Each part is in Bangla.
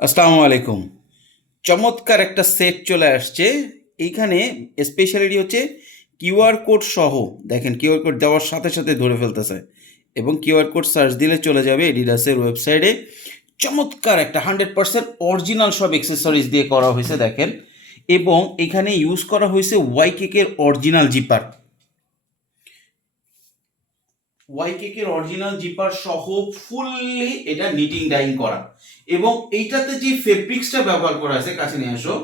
আসসালামু আলাইকুম। চমৎকার একটা সেট চলে আসছে। এইখানে স্পেশালিটি হচ্ছে কিউআর কোড সহ, দেখেন কিউআর কোড দেওয়ার সাথে সাথে ধরে ফেলতেছে এবং কিউআর কোড সার্চ দিলে চলে যাবে এডিডাসের ওয়েবসাইটে চমৎকার একটা হান্ড্রেড পার্সেন্ট অরিজিনাল সব এক্সেসরিজ দিয়ে করা হয়েছে, দেখেন। এবং এখানে ইউজ করা হয়েছে ওয়াই কেকের অরিজিনাল জিপার ওয়াই কেকের অরিজিনাল জিপার সহ ফুললি এটা নিটিং ডাইং করা। এবং এইটাতে যে ফেব্রিক্সটা ব্যবহার করা হয়েছে, কাছে নিয়ে আসো,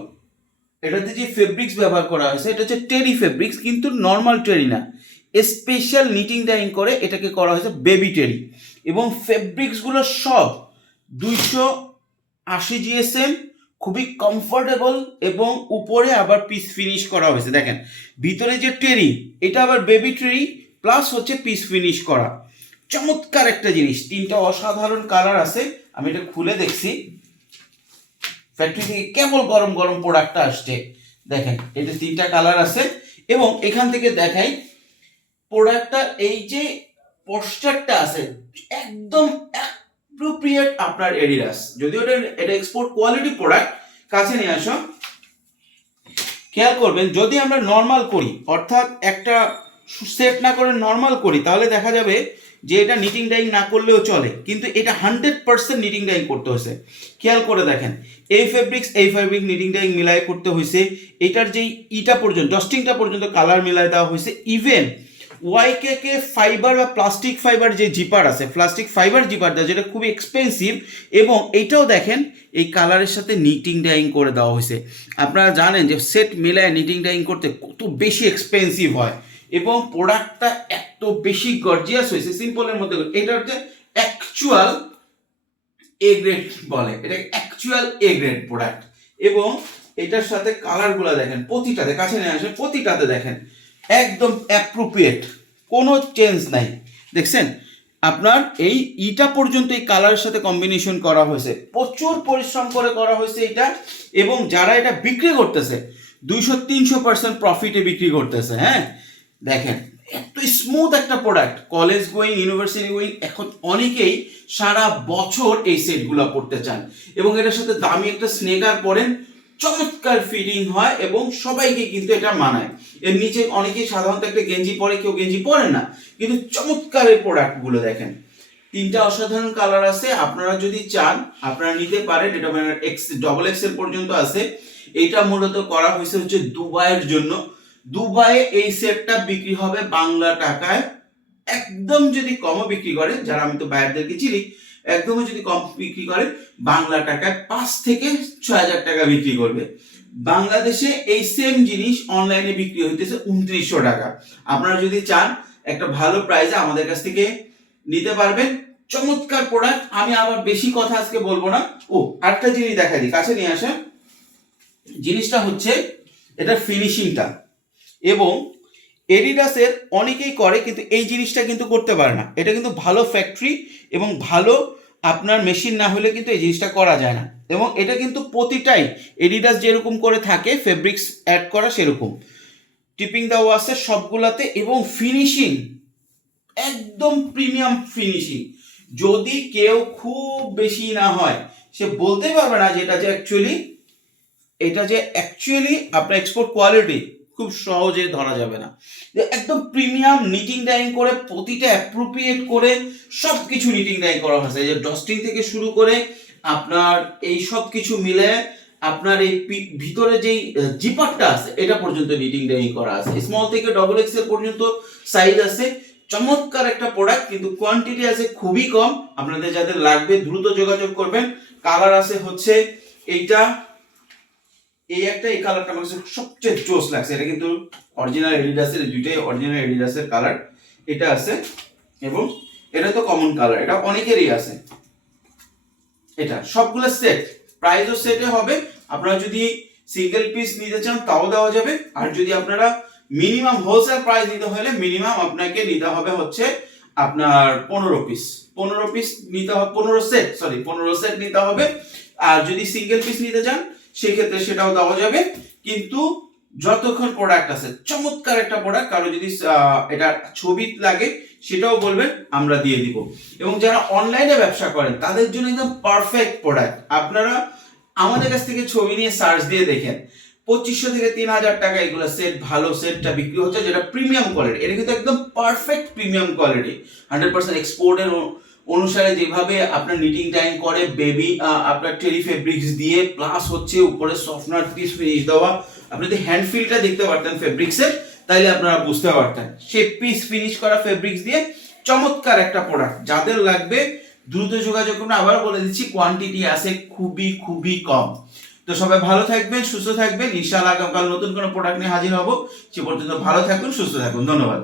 এটাতে যে ফেব্রিক্স ব্যবহার করা হয়েছে, এটা হচ্ছে টেরি ফেব্রিক্স কিন্তু নর্মাল টেরি না। স্পেশাল নিটিং ডাইং করে এটাকে করা হয়েছে বেবি টেরি এবং ফেব্রিক্সগুলো সব দুইশো আশি জিএসএম খুবই কমফোর্টেবল এবং উপরে আবার পিস ফিনিশ করা হয়েছে। দেখেন, ভিতরে যে টেরি এটা আবার বেবি টেরি প্লাস হচ্ছে পিস ফিনিশ করা। চমৎকার একটা জিনিস। তিনটা অসাধারণ কালার আছে। আমি এটা খুলে দেখছি। ফ্যাক্টরি থেকে কেবল গরম গরম প্রোডাক্টটা আসছে। দেখেন এটা তিনটা কালার আছে। এবং এখান থেকে দেখাই প্রোডাক্টটা এই যে পশ্চারটা আছে, একদম অ্যাপ্রোপ্রিয়েট আপনার এডিডাস যদিও এটা এটা এক্সপোর্ট কোয়ালিটি প্রোডাক্ট কাছে নিয়ে আসো খেয়াল করবেন, যদি আমরা নর্মাল করি, অর্থাৎ একটা সেট না করে নর্মাল করি, তাহলে দেখা যাবে যে এটা নিটিং ডাইং না করলেও চলে, কিন্তু এটা হান্ড্রেড পার্সেন্ট নিটিং ডাইং করতে হয়েছে। খেয়াল করে দেখেন, এই ফেব্রিক্স এই ফেব্রিক নিটিং ডাইং মিলাই করতে হয়েছে, এটার যেই ইটা পর্যন্ত ডস্টিংটা পর্যন্ত কালার মিলাই দেওয়া হয়েছে ইভেন ওয়াইকে কে ফাইবার বা প্লাস্টিক ফাইবার যে জিপার আছে প্লাস্টিক ফাইবার জিপার দেওয়া, যেটা খুবই এক্সপেন্সিভ এবং এইটাও দেখেন, এই কালারের সাথে নিটিং ডাইং করে দেওয়া হয়েছে। আপনারা জানেন যে সেট মিলায় নিটিং ডাইং করতে কত বেশি এক্সপেন্সিভ হয়। এবং প্রোডাক্টটা এত বেশি গর্জিয়াস হয়েছে সিম্পলের মধ্যে, এটা হচ্ছে অ্যাকচুয়াল এ গ্রেড বলে এটা অ্যাকচুয়াল এ গ্রেড প্রোডাক্ট এবং এটার সাথে কালারগুলো দেখেন, প্রতিটাতে, কাছে নিয়ে আসেন, প্রতিটাতে দেখেন, একদম অ্যাপ্রোপ্রিয়েট কোনো চেঞ্জ নাই। দেখছেন? আপনার এই ইটা পর্যন্ত এই কালারের সাথে কম্বিনেশন করা হয়েছে, প্রচুর পরিশ্রম করে করা হয়েছে এটা, এবং যারা এটা বিক্রি করতেছে, দুইশো, তিনশো পার্সেন্ট প্রফিটে বিক্রি করতেছে হ্যাঁ? দেখেন, এত স্মুথ একটা product college going university going এখন অনেকেই সারা বছর এই সেটগুলো পড়তে চান। এবং এটার সাথে দামি একটা স্নেকার পরেন, চমৎকার ফিটিং হয় এবং সবাইকে কিন্তু এটা মানায়। এর নিচে অনেকেই সাধারণত একটা গেঞ্জি পরে, কেউ গেঞ্জি পরেন না, কিন্তু চমৎকার এই প্রোডাক্টগুলো দেখেন। তিনটা অসাধারণ কালার আছে, আপনারা যদি চান, আপনারা নিতে পারেন, এটা এক্স ডবল এক্সেল পর্যন্ত আছে। এটা মূলত করা হয়েছে হচ্ছে দুবাইয়ের জন্য। দুবাইয়ে এই সেটটা বিক্রি হবে বাংলা টাকায়। একদম যদি কমও বিক্রি করে, যারা আমি তো বাইরদেরকে চিনি, একদমই যদি কম বিক্রি করে, বাংলা টাকায় পাঁচ থেকে ছয় হাজার টাকা বিক্রি করবে। বাংলাদেশে এই সেম জিনিস অনলাইনে বিক্রি হইতেছে উনত্রিশশো টাকা। আপনারা যদি চান, একটা ভালো প্রাইসে আমাদের কাছ থেকে নিতে পারবেন। চমৎকার প্রোডাক্ট আমি আবার বেশি কথা আজকে বলব না। ও, আরেকটা জিনিস দেখা দিই। কাছে নিয়ে আসেন। জিনিসটা হচ্ছে এটার ফিনিশিংটা এবং এডিডাসের অনেকেই করে, কিন্তু এই জিনিসটা কিন্তু করতে পারে না। এটা কিন্তু ভালো ফ্যাক্টরি এবং ভালো আপনার মেশিন না হলে কিন্তু এই জিনিসটা করা যায় না। এবং এটা কিন্তু প্রতিটাই এডিডাস যেরকম করে থাকে ফেব্রিক্স অ্যাড করা সেরকম। টিপিং দেওয়া আছে সবগুলাতে এবং ফিনিশিং একদম প্রিমিয়াম ফিনিশিং যদি কেউ খুব বেশি না হয়, সে বলতে পারবে না যে এটা যে অ্যাকচুয়ালি এটা যে অ্যাকচুয়ালি আপনার এক্সপোর্ট কোয়ালিটি খুব সহজে ধরা যাবে না। একদম প্রিমিয়াম নিটিং ডাইং করে প্রতিটা অ্যাপ্রোপ্রিয়েট করে সব কিছু নিটিং ডাইং করা হয়েছে। যে ডস্টিং থেকে শুরু করে আপনার এই সব কিছু মিলে আপনার এই ভিতরে যেই জিপারটা আছে, এটা পর্যন্ত নিটিং ডাইং করা আছে। স্মল থেকে ডবল এক্সেল পর্যন্ত সাইজ আছে। চমৎকার একটা প্রোডাক্ট কিন্তু কোয়ান্টিটি আছে খুবই কম। আপনাদের যাদের লাগবে, দ্রুত যোগাযোগ করবেন। কালার আছে হচ্ছে এইটা। এই একটা এই কালারটা আমার কাছে সবচেয়ে জোস লাগছে। এটা কিন্তু অরিজিনাল এডিডাসের দুইটাই অরিজিনাল এডিডাসের কালার এটা আছে এবং এটা তো কমন কালার এটা অনেকেরই আছে। এটা সবগুলো সেট প্রাইসও সেটে হবে। আপনারা যদি সিঙ্গেল পিস নিতে চান, তাও দেওয়া যাবে। আর যদি আপনারা মিনিমাম হোলসেল প্রাইস নিতে হলে মিনিমাম আপনাকে নিতে হবে হচ্ছে আপনার পনেরো পিস পনেরো পিস নিতে হবে, পনেরো সেট সরি পনেরো সেট নিতে হবে। আর যদি সিঙ্গেল পিস নিতে চান সেক্ষেত্রে সেটাও দেওয়া যাবে। কিন্তু যতক্ষণ প্রোডাক্ট আছে, চমৎকার একটা প্রোডাক্ট কারও যদি এটা ছবি লাগে, সেটাও বলবেন, আমরা দিয়ে দিব। এবং যারা অনলাইনে ব্যবসা করেন, তাদের জন্য একদম পারফেক্ট প্রোডাক্ট আপনারা আমাদের কাছ থেকে ছবি নিয়ে সার্চ দিয়ে দেখেন, পঁচিশশো থেকে তিন হাজার টাকা এগুলো সেট ভালো সেটটা বিক্রি হচ্ছে, যেটা প্রিমিয়াম কোয়ালিটি এটা কিন্তু একদম perfect premium quality hundred percent এক্সপোর্টের অনুসারে যেভাবে আপনার নিটিং টাইম করে বেবি আপনার টেরি ফেব্রিক্স দিয়ে প্লাস হচ্ছে উপরে সফটনার পিস ফিনিশ দেওয়া। আপনি যদি হ্যান্ড ফিলটা দেখতে পারতেন ফেব্রিক্সের তাইলে আপনারা বুঝতে পারতেন। সে পিস ফিনিশ করা ফেব্রিক্স দিয়ে চমৎকার একটা প্রোডাক্ট যাদের লাগবে, দ্রুত যোগাযোগ করুন। আবার বলে দিচ্ছি কোয়ান্টিটি আছে খুবই খুবই কম। তো সবাই ভালো থাকবেন, সুস্থ থাকবেন। ইনশাআল্লাহ আগামীকাল নতুন কোনো প্রোডাক্ট নিয়ে হাজির হব। সে পর্যন্ত ভালো থাকুন, সুস্থ থাকুন। ধন্যবাদ।